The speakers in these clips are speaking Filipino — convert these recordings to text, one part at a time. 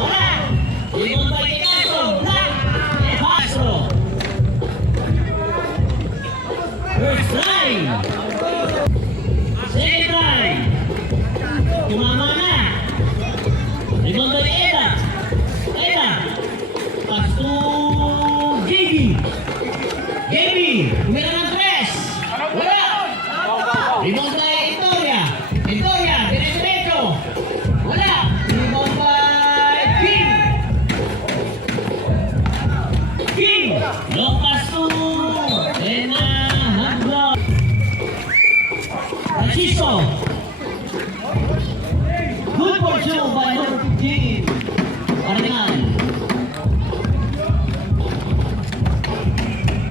wala. Rebound by De Castro, block. De Castro. First try. Second try. Tumama na. Rebound by Eda. Eda. Pass to JB. JB. Tumira ng tres. Wala. Rebound by Itoria. Itoria. Dire-diretso. Wala. Rebound by King. King. Long pass to Haglo. Francisco. Good for two by number 15. Arnal.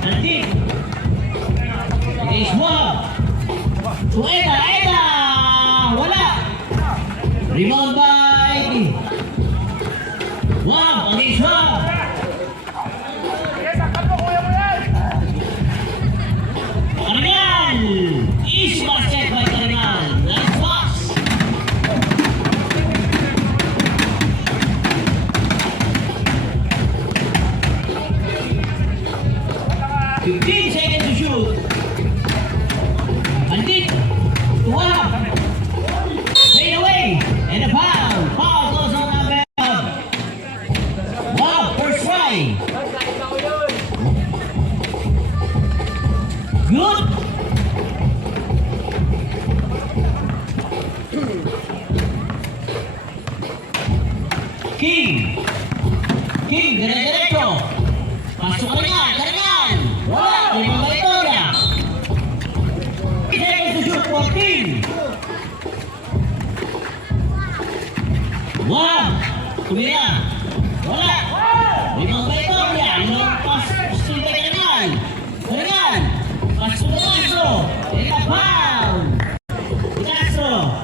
Antik. It is one. To Eda. Eda. Wala. Rebound by Wag. Against Wag. Arnal. East basket by Arnal. Nice pass. Fifteen seconds to shoot. Antik. Tuwag. Fade away. And a foul. Foul goes on number 1. Wow, first try. Good. King. King, dire-diretso. Pasok ka rin. Karingan. Wala. Rebound by Itoria. 8 seconds to shoot for King. Wag. Tumira. Wala. Rebound by Itoria. Long pass. Still by Karingan. Karingan. Pass to De Castro. And a foul. De Castro.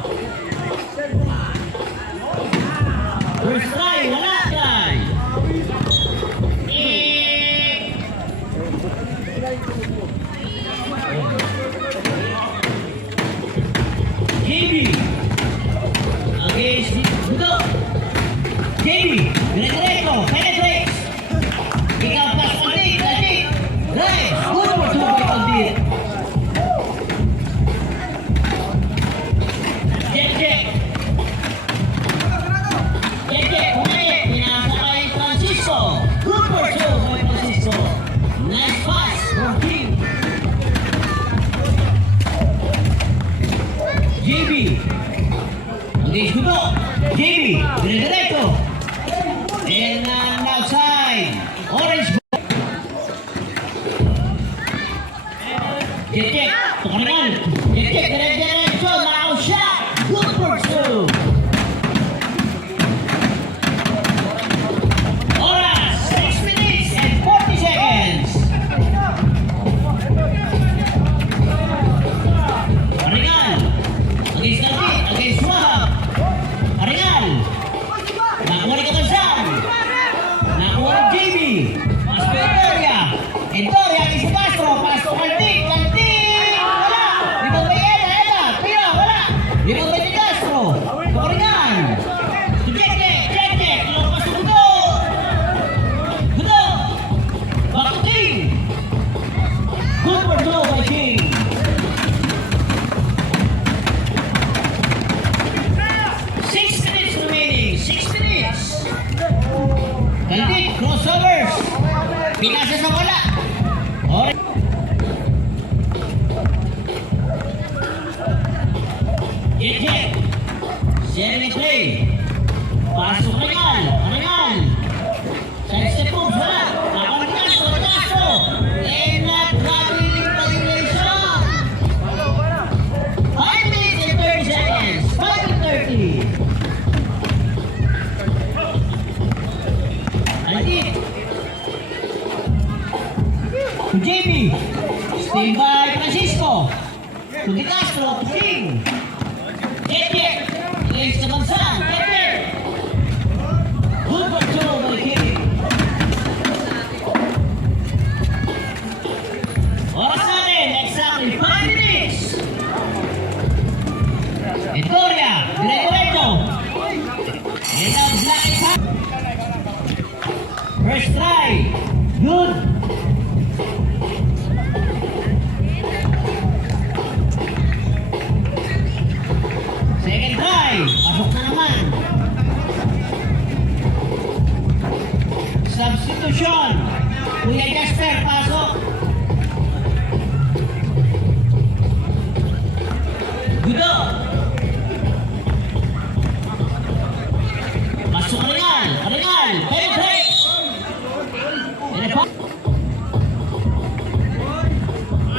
First try. Wala. Try. JB. Against Budo. JB. Dire-diretso. Penetrates. Pick up pass. Antik. Antik. Right. Good for two by Antik. Check. Pumayet. Pinasa kay Francisco. Good for two by Francisco. Nice pass from King. JB. Against Budo. JB. Dire-diretso. And outside. Orange ball. Check. Tukaringan. Check. Dire-diretso. Now shot. Good for two. Oras. 6 minutes and 40 seconds. Tukaringan. Against Antik. Against Wahab. Aringan. Nakuha ni Katansan. Nakuha ni JB. Mas pa Itoria. Itoria against De Castro. Pass to Antik. Antik. Wala. Rebound by Eda. Tira. Wala. Rebound by De Castro. Tukaringan. Check. Long pass to Budo. Budo. Back to King. Good for two by King. 6 minutes remaining. 6 minutes. Antik. Crossovers. Pinasa sa wala. Okay. Check. Seven play. Pasok Arnal. Side step moves. Wala. Nakawin De Castro. And traveling violation. 5 minutes and 30 seconds. 5 and 30. Antik. To JB. Stay by Francisco. To De Castro. To King. Check. Against Katansan. Check. Good for two by King. Oras natin. Exactly 5 minutes. Itoria. Dire-diretso. And now black is hot. First try. Good. Second try. Pasok na naman. Substitution. Kuya Jasper, pasok. Gudo. Pasok Arenal. Arenal. Hey, hey.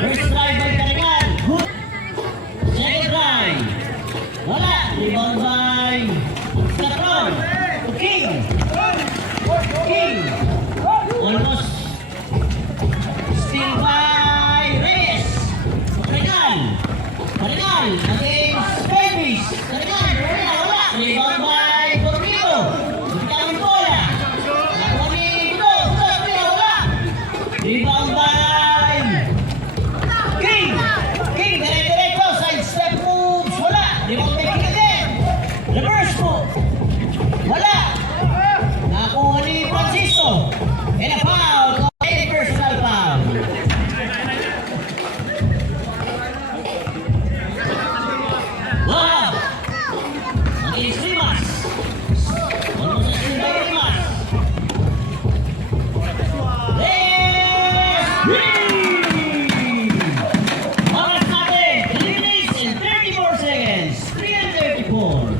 First try by Arenal. Good. Second try. Wala. Rebound by Scatron. King. King. Almost. Still by Reyes. Arenal. Arenal against Davis. Arenal. Wala. Rebound by Dormido. Bigtawin bola. Nakuha ni Gudo. Gudo. Wala. Rebound by King. King. Dire-diretso. Side step moves. Wala. Rebound by King again. Reverse move. Wala. Nakuha ni Francisco. And a foul. A personal foul. Wow. Against Rimas. Almost a steal by Rimas. Oras natin, 3 minutes and 34 seconds. 3 and 34.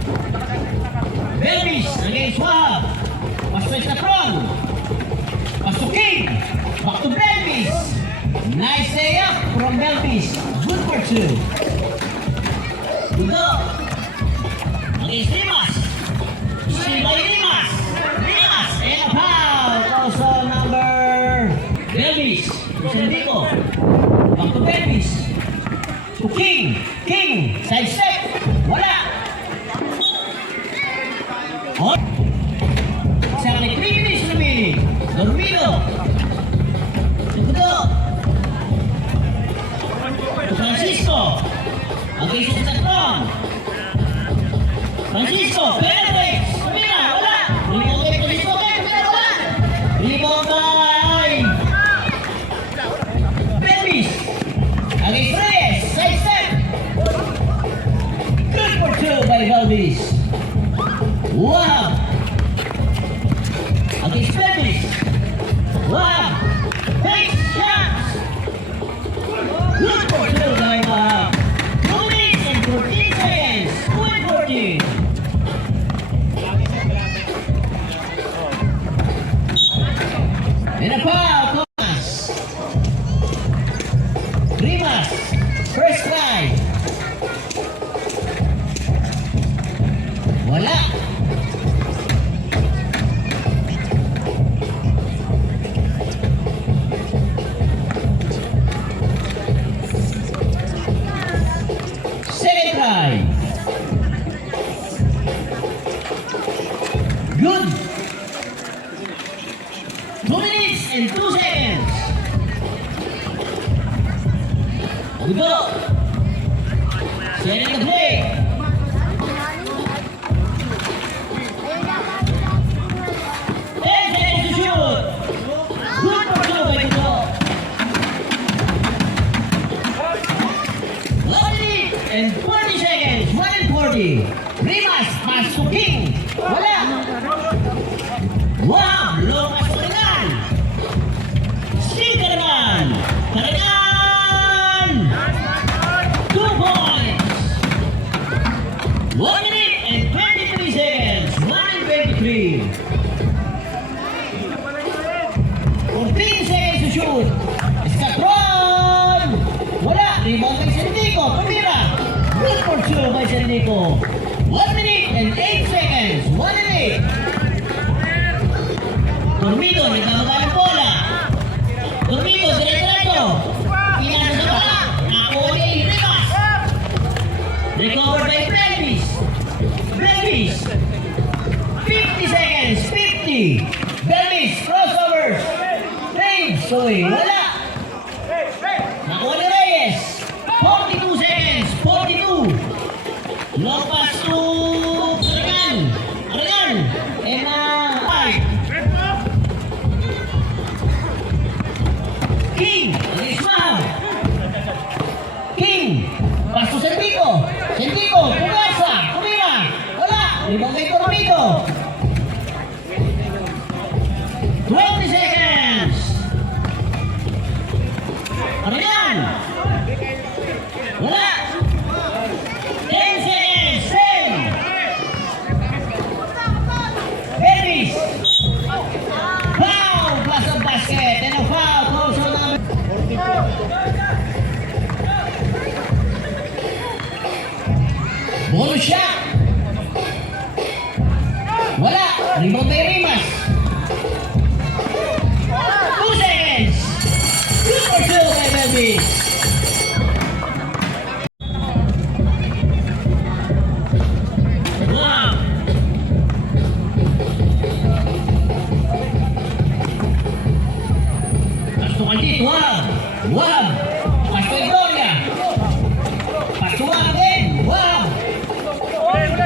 Belvis against Wahab. Pasok sa front. Pasok King. Back to Belvis. Nice layup from Belvis. Good for 2. Gudo. Against Rimas. Steal by Rimas. Rimas. And a foul. Also number Belvis. Sandico. Back to Belvis. To King. King. Side step. Wala. Oh. Sa 3 minutes remaining. Dormido. Gudo. To Francisco. Against the Scatron. Francisco. Penetrates. Tumira. Wala. Rebound by Francisco. Tumira. Wala. Rebound by Belvis. Against Reyes. Side step. Good for 2 by Belvis. Wow. Against Belvis. Wow. Takes shots. Good for 2 by Wahab. 2 minutes and 14 seconds. 2 and 14. And a foul, Thomas. Rimas. First try. Wala. Second try. Good. 2 minutes and 2 seconds. Gudo. Setting the play. 10 seconds to shoot. Good for 2 by Gudo. 1 minute and 20 seconds. 1 and 40. Rimas. Pass to King. Wala. Wow. Long pass to Arenal. Steal ka naman. Arenal. 2 points. 1 minute and 23 seconds. 1 and 23. 14 seconds to shoot. Scatron. Wala. Rebound by Sandico. Tumira. Good for 2 by Sandico. 1 minute and 8 seconds. 1 and 8. Dormido. Nagkamagal ang bola. Dormido. Dire-diretso. Pinasa sa bala. Nakuha ni Rimas. Recover by Belvis. Belvis. 50 seconds. 50. Belvis. Crossovers. Saves. Sorry. Wala. Nakuha ni Reyes. 42 seconds. 42. Long pass to Arenal. Arenal. And 5. Rebound by Rimas. 2 seconds. Good for 2 by Melvis. Wow. Pasto Kaldit, Wab. Wab. Pasto Gloria. Pasto Wab din. Wab.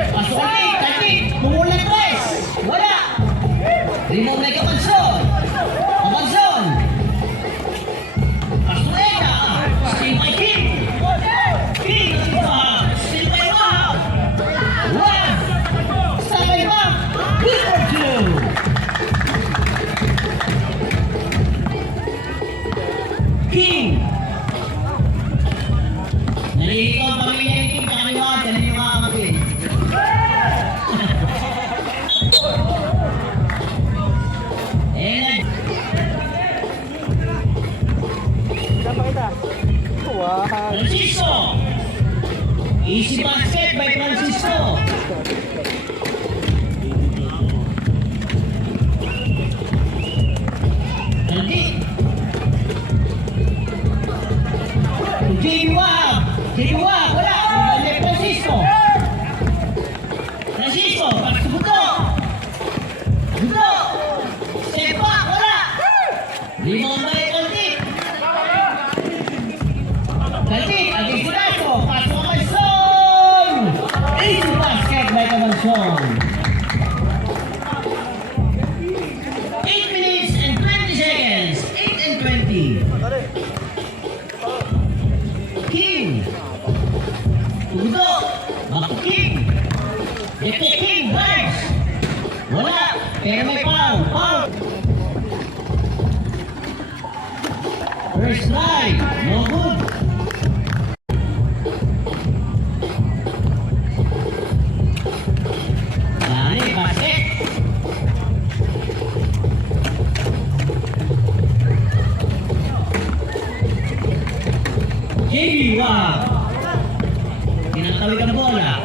Pasto Kaldit, Kaldit. Pumulan tres. Wala. Rebound by Kapanson. Kapanson. Pasto Eda. Still by King. King. Still by Wab. Wab. Stop by Wab. Good for 2. King! Nalilito ang pamilya ni King, kakaliwaan, ganun yung mga kapatid. Francisco! Easy basket by Francisco! Kaldit! JB Wahab! JB Wahab! Wala! May Francisco! Francisco! Pasok buto! Buto! Step back! Wala! Rebound by Kaldit! Kaldit! Aging Gulaso! Pasok ang Manson! Easy basket by Manson! 8 minutes and 20 seconds! 8 and 20! King! Tudo! Back to King! Ito King! Vibes! Wala! Pero may foul! Foul! First strike! No good! Dali, basket! JB, wow! Tinatawid ang bola.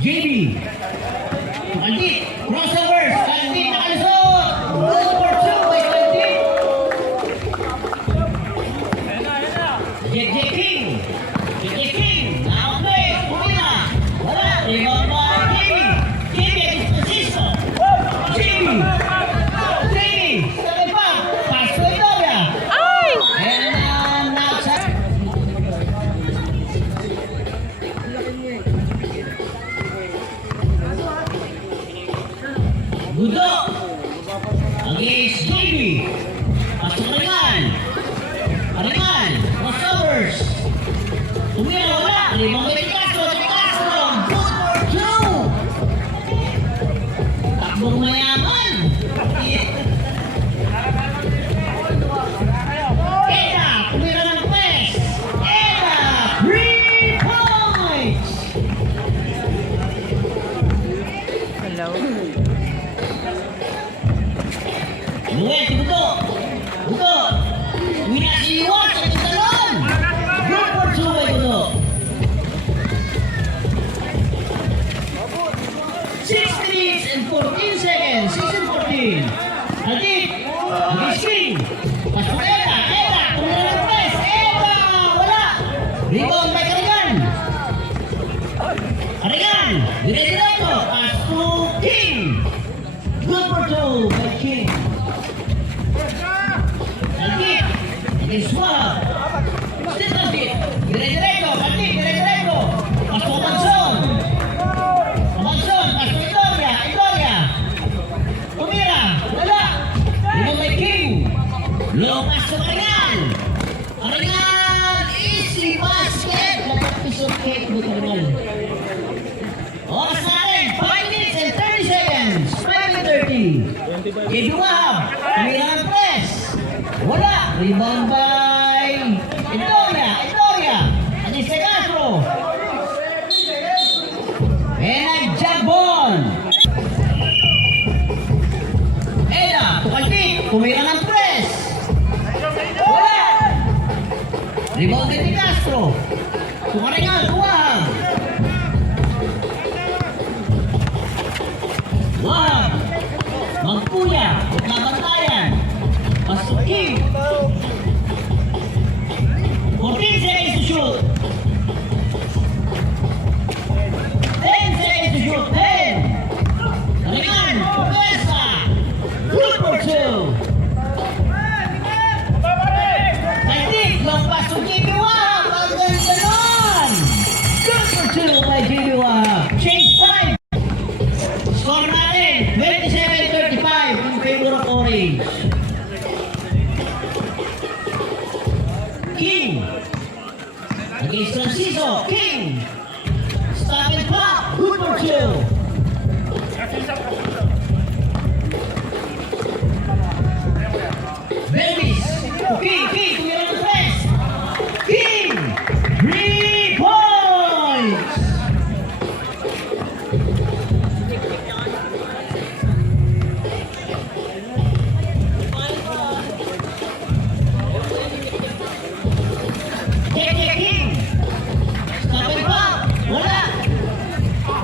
JB. Kaldit. Crossovers. Kaldit nakalusot. Goal for 2 by Kaldit. JJ King. JJ King. Nakaplay. Pumila. Wala. Rebound by JB. JB against Francisco. JB. Step back. Pass to Itoria. And now Gudo against JB. Pasok Aringan. Aringan. Crossovers. Tumira wala. Rebound by Castro. Castro. Good for 2. Takbong mayaman. Eda. Tumira ng press. Eda. 3 points. Noel, Buto! Buto! Winasiwas sa talon! Good for 2 by Buto! 6 minutes and 14 seconds! 6 and 14! Kaldit! Against King! Pasok Eda! Eda! Tumira ng press! Eda! Wala! Rebound by Karigan! Karigan! Dire-diretso! Pass to King! Good for 2 by King! Kaldit! Against Wahab! Still Kaldit! Dire-diretso! Kaldit! Dire-diretso! Pasok Manson! Manson! Pasok Itoria! Itoria! Tumira! Wala! Rebound by King! Low pass to Aringan! Aringan! Easy basket! Lapag-pisok cake mo Aringan. Oras natin! 5 minutes and 30 seconds! 5 and 30! JB Wahab! Tumira ng press! Wala! Rebound by Itoria! Itoria! Against Castro! And a jump ball! Eda! Kaldit! Tumira ng press! Wala! Rebound by Castro! Tumaringan! Tuwag! Kuya, magkabantayan. Pasok King. 14 seconds to shoot. 10 seconds to shoot. 10. Alingan, Pupesa. Good for 2. Kaitik, long pass to JB Wahab. Ang ganda nun. Good for 2 by JB Wahab. Change 5. Score natin, 27-35 in favor of Orange. King. Against Francisco. King. Stop and pop. Good for 2. Belvis. King. Tumira ng press. King. 3 points. King. Stop and pop. Wala.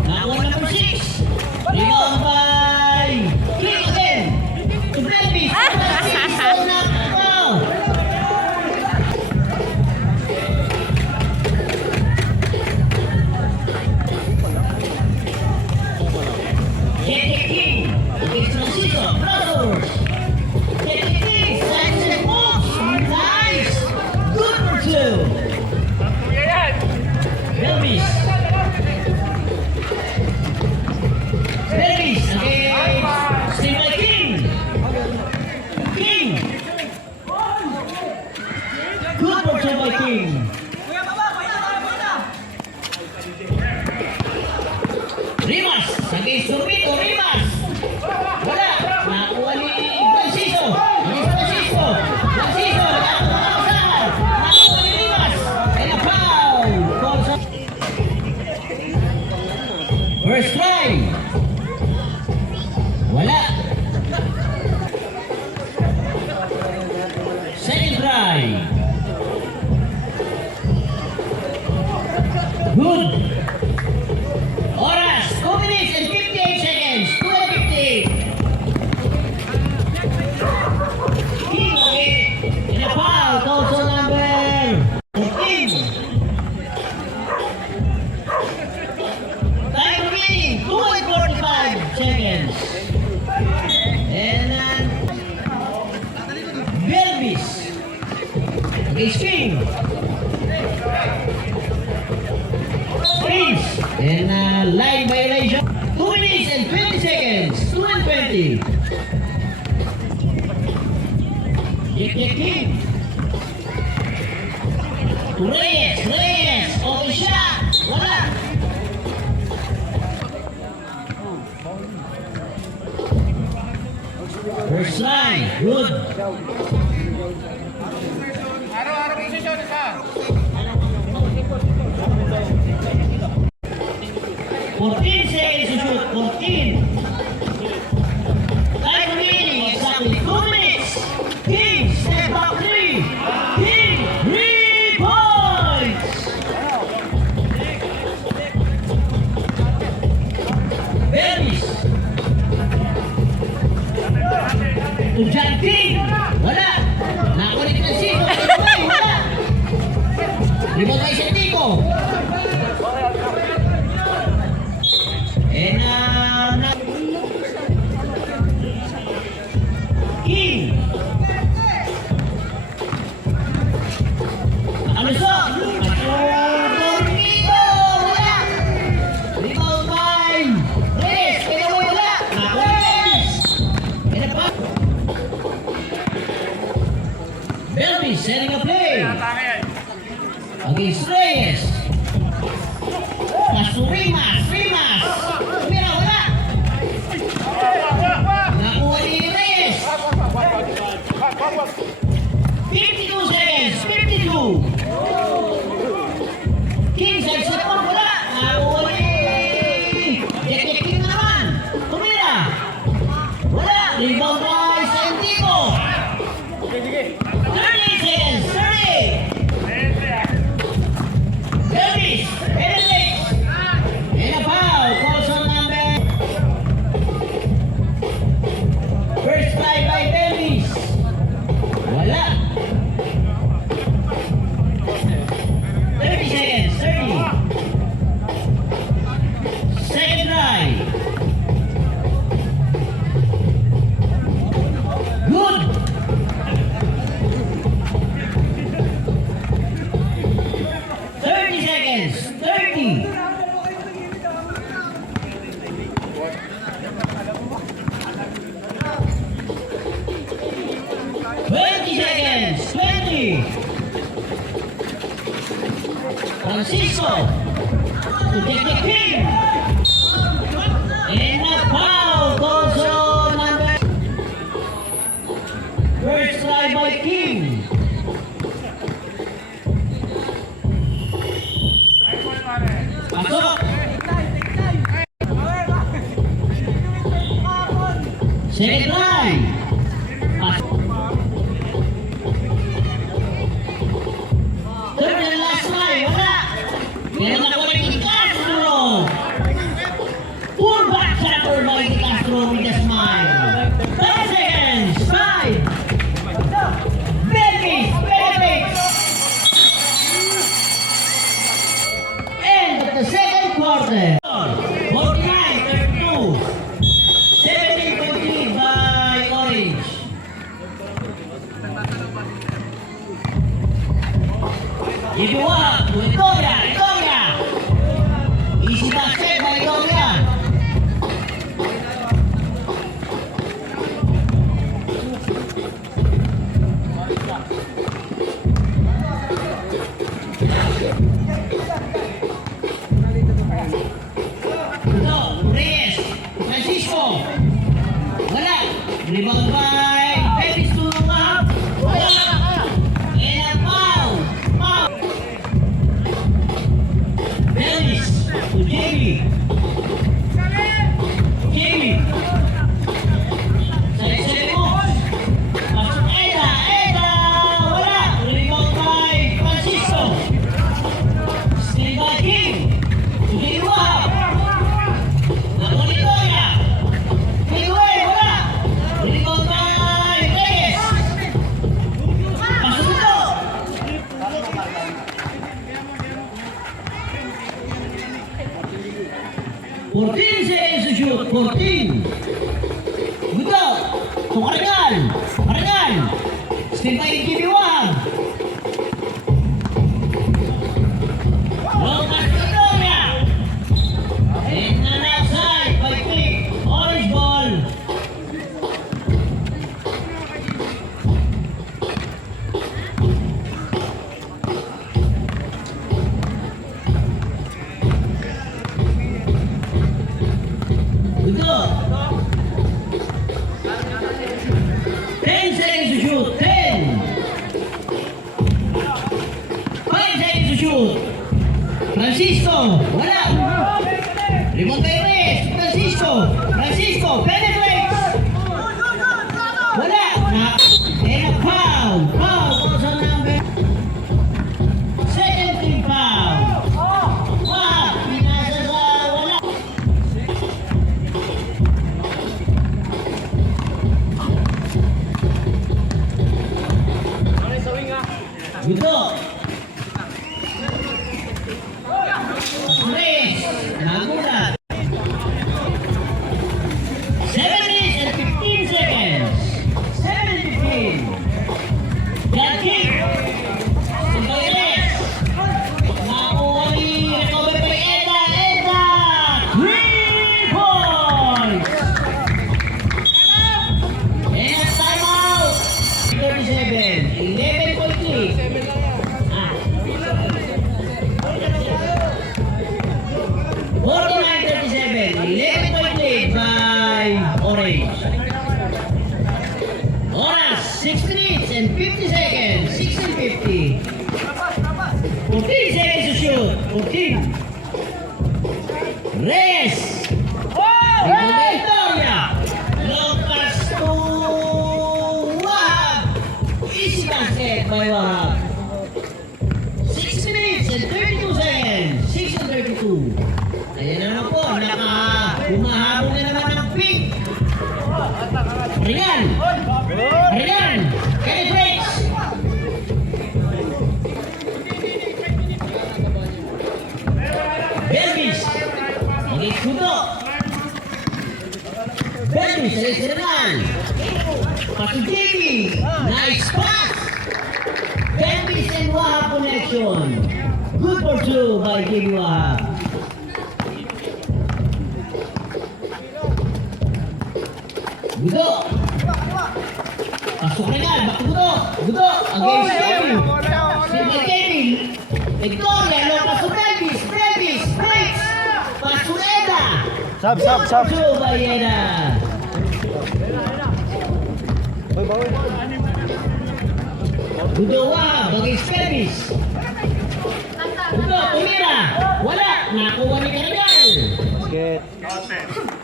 Nakuha number 6. Rebound by King again. To Belvis. King. Against Francisco. Brothers. King. Slides and moves. Nice. Good for 2. Belvis. Belvis against Steve by King. King. Good for 2 by King. Rimas against Turbito. Rimas. Wala. Nakuha ni Francisco. Against Francisco. Francisco. Nakuha ng kasama. Nakuha ni Rimas. And a foul. First try. Wala. Second try. Good. Oras, 2 minutes and 58 seconds. 2:50. King again. In a foul. Also number 14. Time remaining. 2:45 seconds. And then Belvis against King. Space. And line violation. 2 minutes and 20 seconds. 2:20. King. To Reyes. Open shot. Wala. First line. Good. Araw-araw posisyon isa. 14 seconds to shoot. 14. Time remaining. Exactly 2 minutes. King. Step back 3. King. 3 points. Belvis. To John King. Wala. Nakulit na Sino. Wala. Rebound by Sentico. And King. Alusok. Torpedo. Wala. Rebound by Reyes. Pero wala. Reyes. And a pass. Belvis setting a play. Against Reyes. Pass to Rimas. Tumira, wala. Nakuha ni Reyes. 52 seconds. 52. King, side step up, wala. Nakuha ni King na naman. Tumira. Wala. Rebound by Sentico. 30 seconds. Francisco. To take the king. And a foul goes on number. First try by King. Pasok. Second try. Pasok. Third and last try. Wala. Pero nakuha ni Castro. Pull back shopper by Di Castro with a smile. 10 seconds. 5. Belkis. End of the second quarter. 49-32. 17-14 by Orange. Give you up to Etoria. Easy basket by Etoria. Ito, Reyes, Francisco. Wala. Rebound by Betis tulungan. Wala. And a foul. Betis to Jamie. Sali-sali mo. Pasok Eda. Wala. Rebound by Francisco. Steal by King. To Giliwa. Napolitoya. Giliwa. Wala. Rebound by Reyes. Pasok ito. 14 seconds to shoot. 14. Guto. To Karangal. Still by GB1. Lucas Victoria. And an outside by King. Orange ball. Guto. 10 seconds to shoot. 10. 5 seconds to shoot. Francisco. Wala. Rebound by Reyes. Francisco. Penetrates. Wala. And a foul. Foul goes on number. Second team foul. Wow. Pinasa sa wala. Guto. Reyes. Nagulat. 7 minutes and 15 seconds. 7-15. Got kick. Simpay Reyes. Nakuha ni recover by Eda. 3 points. And a timeout. 37. 11.3. Ah. 49-37. 11.3 by Orange. Oras, 6 minutes and 50 seconds. 6 and 50. 14 seconds to shoot. 14. Reyes. Victoria. Lucas to Wahab. Easy basket by Wahab. 6 minutes and 32 seconds. 6 and 32. Ayan na naman po. Humahabol na naman ng pink. Regan. Kenny breaks. Belkis. Okay, Kudo. Belkis, Regan. Pasok Jamie. Nice pass. Belkis and Wahab connection. Good for 2 by Jamie Wahab. Gudo. Pasok Regan. Back to Gudo. Against Jamie. Simple Jamie. Victoria, lo paso Belvis, Belvis, breaks. Pasueda. Sab. Bayena. Dudowa, bagay Belvis. Dudo, tumira. Wala, nakuha ni Cardinal. Get.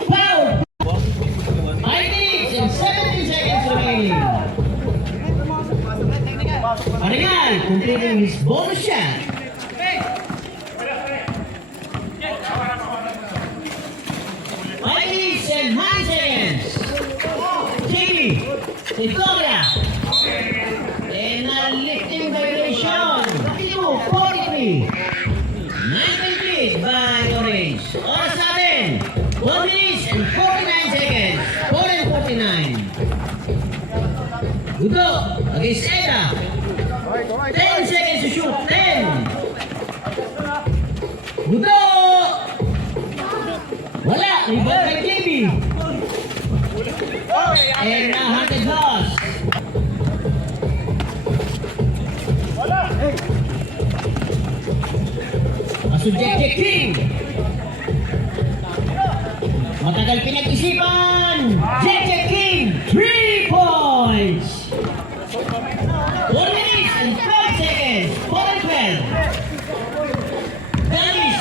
Foul. 5 minutes and 17 seconds remaining. Cardinal completing his bonus shot. Ladies and 9 seconds. Jimmy, Victoria. And a lifting violation. 42-43. 19 feet by Orange. Oras natin. 1 minutes and 49 seconds. 4 and 49. Gudo against Eda. 10 seconds to shoot. 10. Gudo! Wala! Rebound by JB. And a 100 loss. Masubject King. Matagal pinag-isipan. JJ King, 3 points. 1 minute and 12 seconds. 4 and 12. Dennis.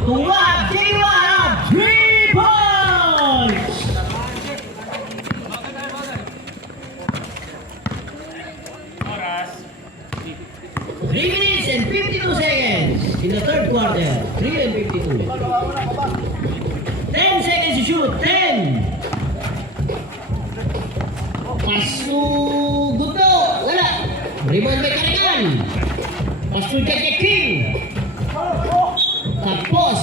Tuwab, Jay Wahab, 3 points. Oras. 3 minutes and 52 seconds in the third quarter. 3 and 52. 10 seconds to shoot. 10. Pasu Gudo. Wala. Rebound by Cardinal. Pasu Jake King. Tapos.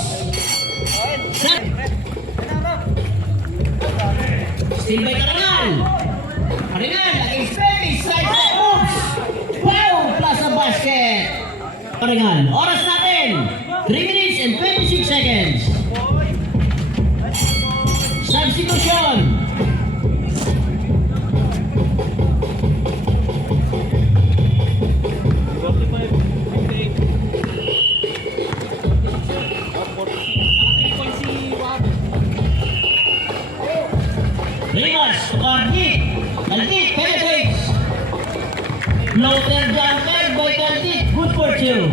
Still by Cardinal. Cardinal against Felix. Side step moves. Wow! Plus a basket. Cardinal. Oras natin. 3 minutes and 26 seconds. Substitution. Rivas, Cardit. Cardit penetrates. Floater jumper by Cardit. Good for 2.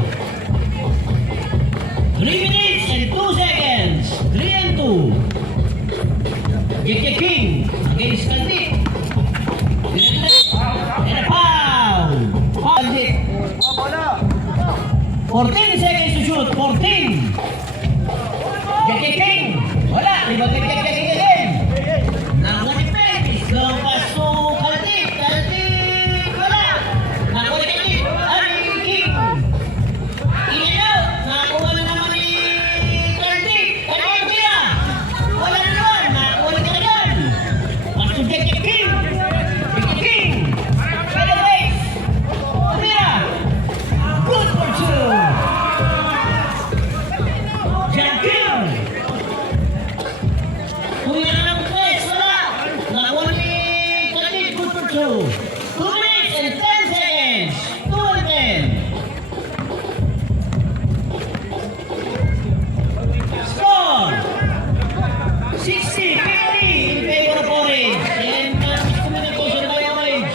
3 minutes and 2 seconds. 3 and 2. JJ King against Cardit. And a foul. Cardit. 14 seconds to shoot. 14. JJ King. Wala. Rebound by JJ King again. Nakuha ni Felix. Lumpas to Cardit. Cardit. Wala. Nakuha ni Cardit. Ay, King. In and out. Nakuha na naman ni Cardit. Cardit tira. Wala na naman. Nakuha ni Cardit. Pass to JJ King. JJ King. Penetrates. Tira. Good for 2. Jan King. Kuya na ng place, wala. Nakuha ni Cardit, good for 2. 2 minutes and 10 seconds. 2 and 10. Score. 60-50 in favor of Orange. And miscommunication by Orange.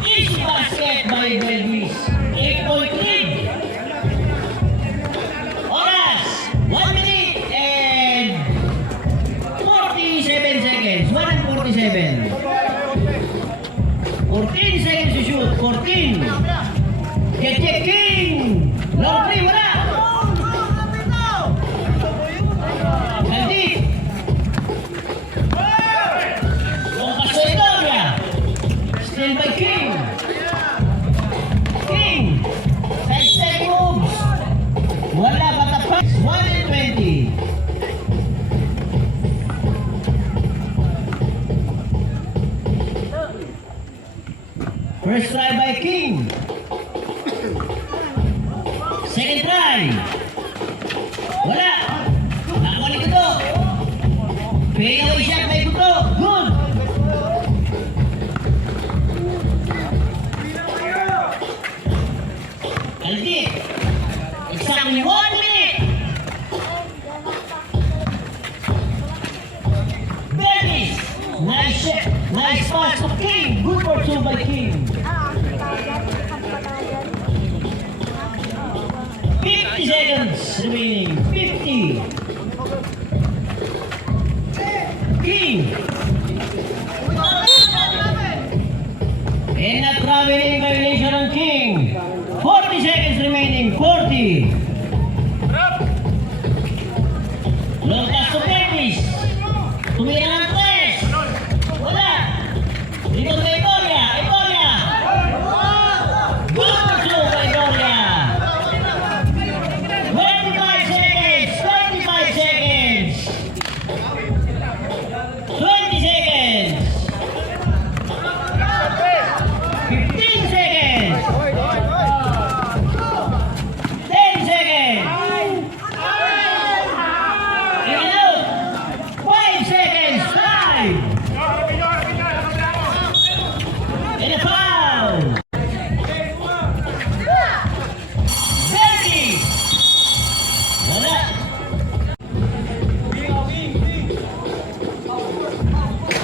Easy basket by Belvis. 8-point lead. Oras. 1 minute and 47 seconds. 1 and 47. 14 seconds to shoot. 14. JJ King. Long 3. Wala. Cardit. Long pass to Victoria. Still by King. King. Side step moves. Wala patapas. 1 and 20. First try by King. Second try. Wala. Nakuha ni Gudo. Fadeaway shot by Gudo. Good. Nice pass to King. Good for 2 by King. 50 seconds remaining. 50. King. And a traveling violation on King. 40 seconds remaining. 40. Long pass to Davis. Tumira ng press. Wala. Dito kay Doria. Doria. Good for 2 by Doria. 25 seconds. 25 seconds. 20 seconds. 15 seconds. 10 seconds. In and out. 5 seconds. 5. And a foul. 30. Wala.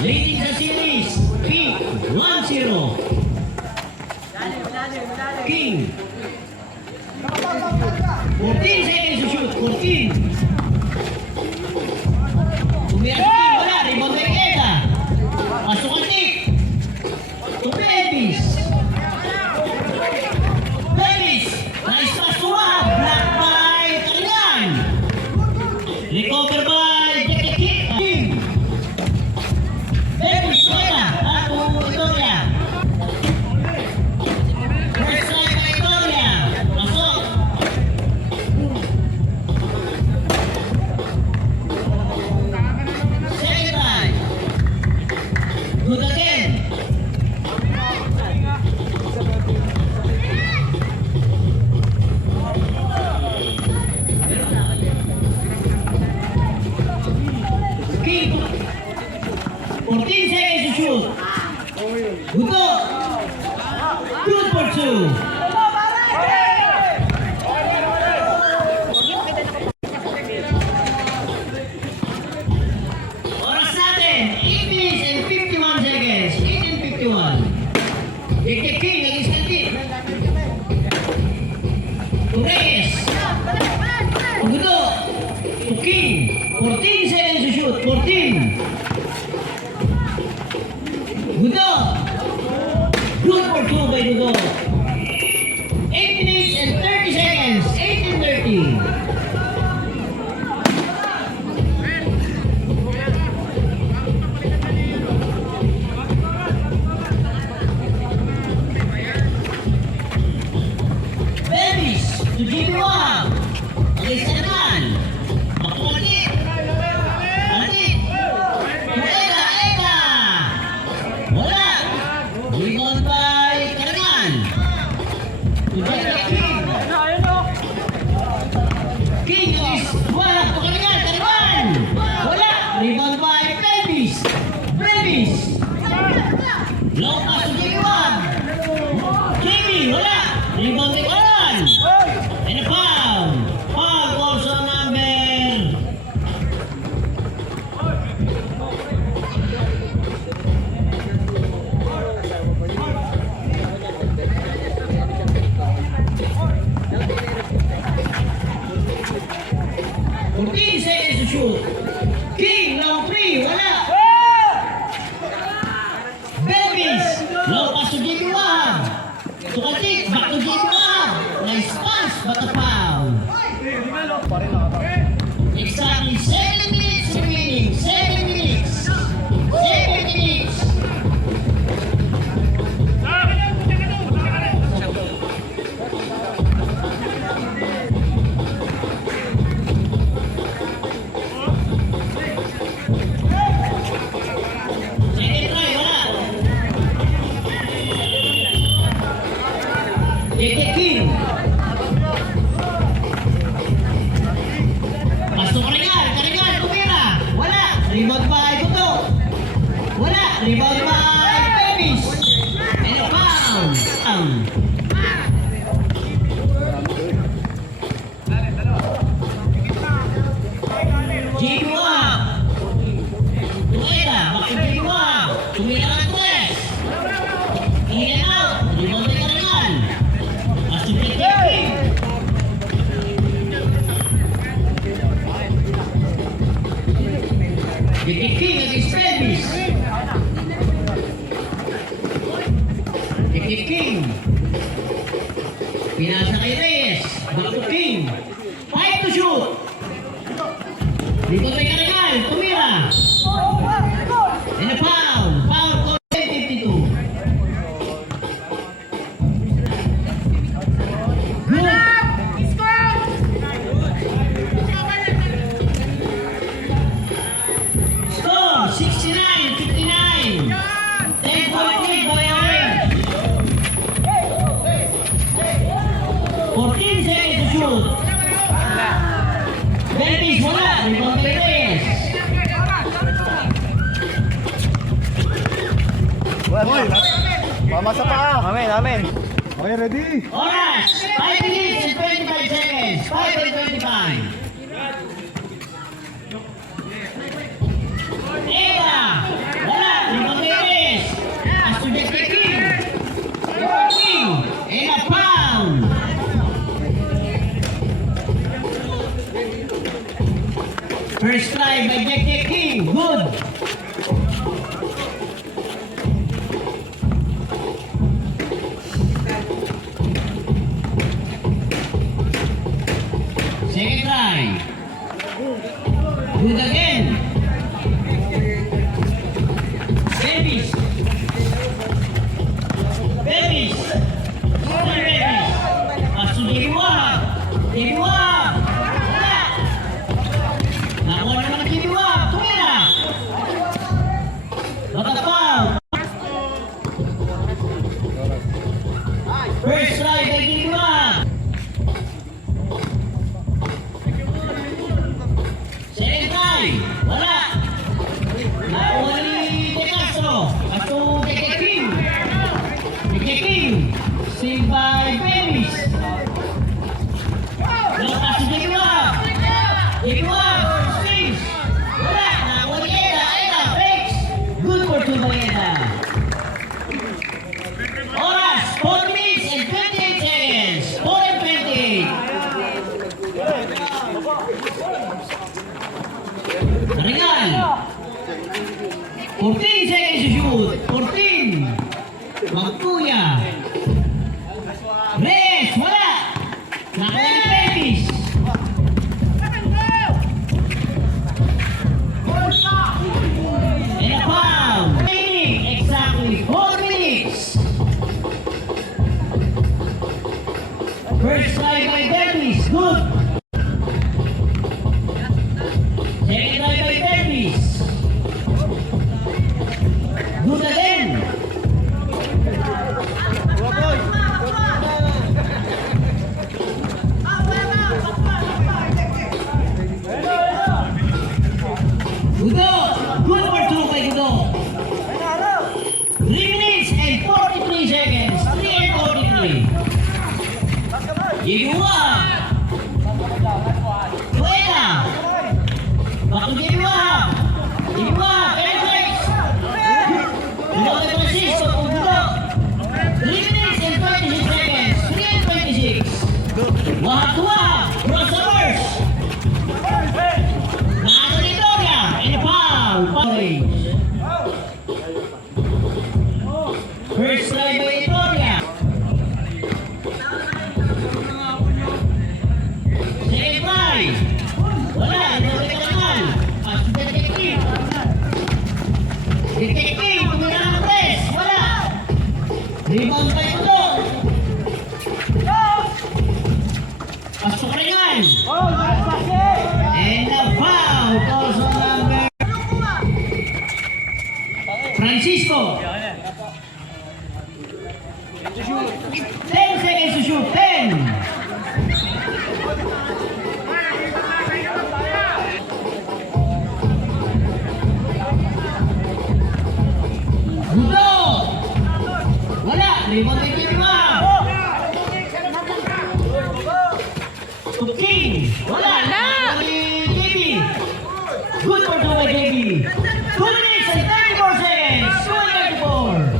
Leading the series. King 1-0. King. 14 seconds to shoot. 14. Tumira si King. Wala. Rebound by Eda. Pasok ang Nick. To Davis. Davis. Nice pass to Wahab. Block by Kalingan. Recover by King. Davis. Eda. To Itoria. First strike by Itoria. Pasok. Second try. Good again. King. 14 seconds to shoot. Good go. Good for 2. Oras natin, 8 minutes and 51 seconds. 8 and 51. Dikit King, nag-isang King. To Reyes. Gudo. To King. 14 seconds to shoot. 14. Gudo. Good for 2 by Gudo. 8 minutes and 30 seconds. 8 and 30. Davis to Jimmy Wahab. Against the man. Makulit. Alit. To Eda. Eda. Wala. Rebound by Karangan. To Jimmy King. King against Wahab. To Karangan. Karangan. Wala. Rebound by Davis. Davis. Long pass to Jimmy Wahab. Jimmy. Wala. Rebound by Karangan. And a foul. Foul also number. Fourteen seconds to shoot. King, long 3. Wala. Davis. Long pass to Jimmy Wahab. Tukatik. Back to Jimmy Wahab. Nice pass. But a foul. Exactly 7 minutes remaining. 7 minutes. 7 minutes. Second try, wala. Dikit King. Pasok Karangan. Karangan, tumira. Wala. Rebound by Gudo. Wala. Rebound by Davis. And a foul. Jimmy Wahab. To Eda. Back to Jimmy Wahab. Dikit King against Pelvis. Dikit King. Pinasa kay Reyes. Back to King. 5 to shoot. Dito kay Caragal. Tumira. And a foul. Foul call 52. Good. Score 69-59. 10-point lead by Orange. 14 seconds to shoot. Pelvis wala. Rebound kay Reyes. Hoy, mamasa pa ka. Amen. Okay, ready? Oras, 5 minutes and 25 seconds. 5 and 25. Eva, wala. Rebound kay Reyes. Astudek kay King. King. And a foul. First try by Jack King. Good. Second try. Good again. Pelvis. Pelvis. Pelvis. Pasok Jiriwag. Jiriwag. Wala. Nakuha naman ang Jiriwag. Tumira. Matapaw. First try by Jiriwag. Second try. Wala. Nakuha ni De Castro. Castro kay King. Kay King. Save by Pelvis. Lepas si Jiriwag. Jiriwag. Strings. Wala. Nakuha ni Eda. Eda. Breaks. Good for 2 by Eda. Oras. 4 minutes and 28 seconds. 4 and 28. Ringan. 14 seconds to shoot. 14. Magkuya. Reyes, wala. Nakuha ni Pelvis. And a foul. Remaining exactly 4 minutes. First try by Pelvis. Good. Second try by Pelvis. Good again. Gudo. Good for 2 by Gudo. 3 minutes and 43 seconds. 3 and 43. Jiriwag. Tueda. Back to Jiriwag. Jiriwag. Pelvis. Gudo kay Francisco. Gudo. 3 minutes and 26 seconds. 3 and 26. Wahab to wahab. Crossovers. Naano ni Doria. And a foul. Foul. First try by Doria. Second try. Wala. Ito kay Karangal. Pasok kay King. King. Tumira ng press. Wala. Rebound kay Gudo. Pasok Ringan. And a foul calls on number Francisco. 10 seconds to shoot. 10. Gudo. Wala. Rebound kay Jiriwag. To King. Wala. JB. Good for 2 by JB. 2 minutes and 34 seconds. 2 and 34.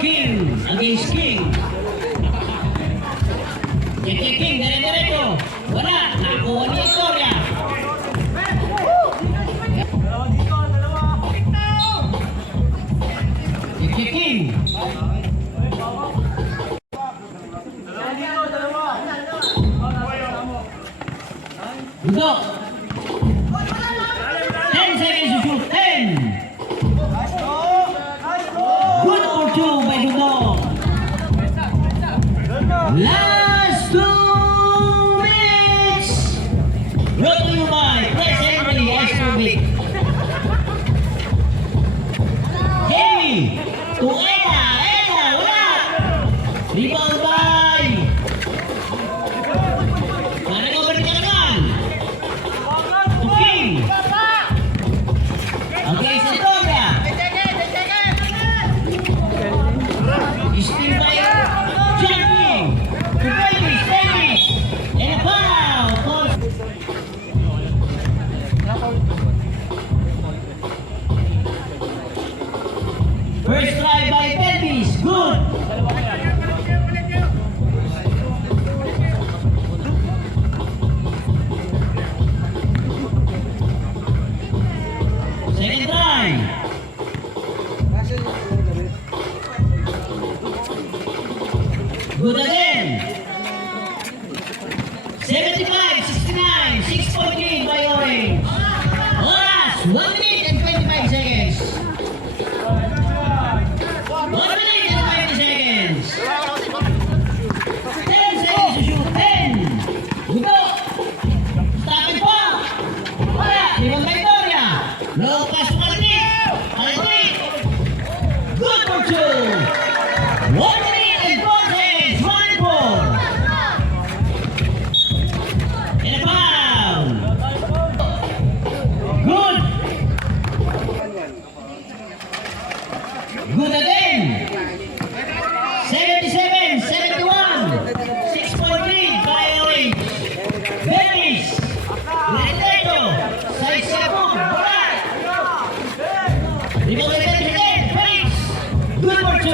King. against King. King, dire-diretso. Wala, nakuha ni Victoria. King. Go. 10 seconds to shoot. 10. Good for 2 by Dudok. Last 2 minutes. Brought to you by Press Henry Astrovic. Hey, to Ella, wala. Rebound by. Parang over ka naman. To King. Okay, sa Toga. Steal by John King. To Davis. And a foul. First try by Davis. Good. Second try. Good again. 75-69. 6-point lead by Orange. Last 1 minute and 25 seconds. 1 minute and 20 seconds. 10 seconds to shoot. 10. Go. Stop it pa. Wala. Limang Victoria. Low pass Palit. Palit. Good for 2. 1 minute and 4 seconds. 1-4. And a foul. Good. Good again. 77-71. 6-point lead by Orange. Dennis. Leteto. Side step on. Wala. Rebound by Dennis again. Felix. Good for 2.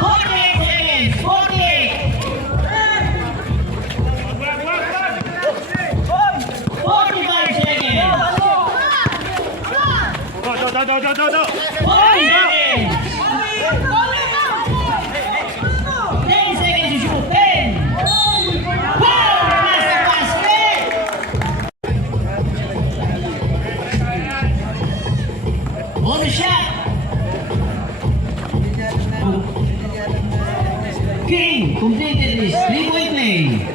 48 seconds. 48. 45 seconds. 40 seconds. 10 seconds to shoot. 10. Wow! Master basket! Bonus shot. King completed his 3-point play.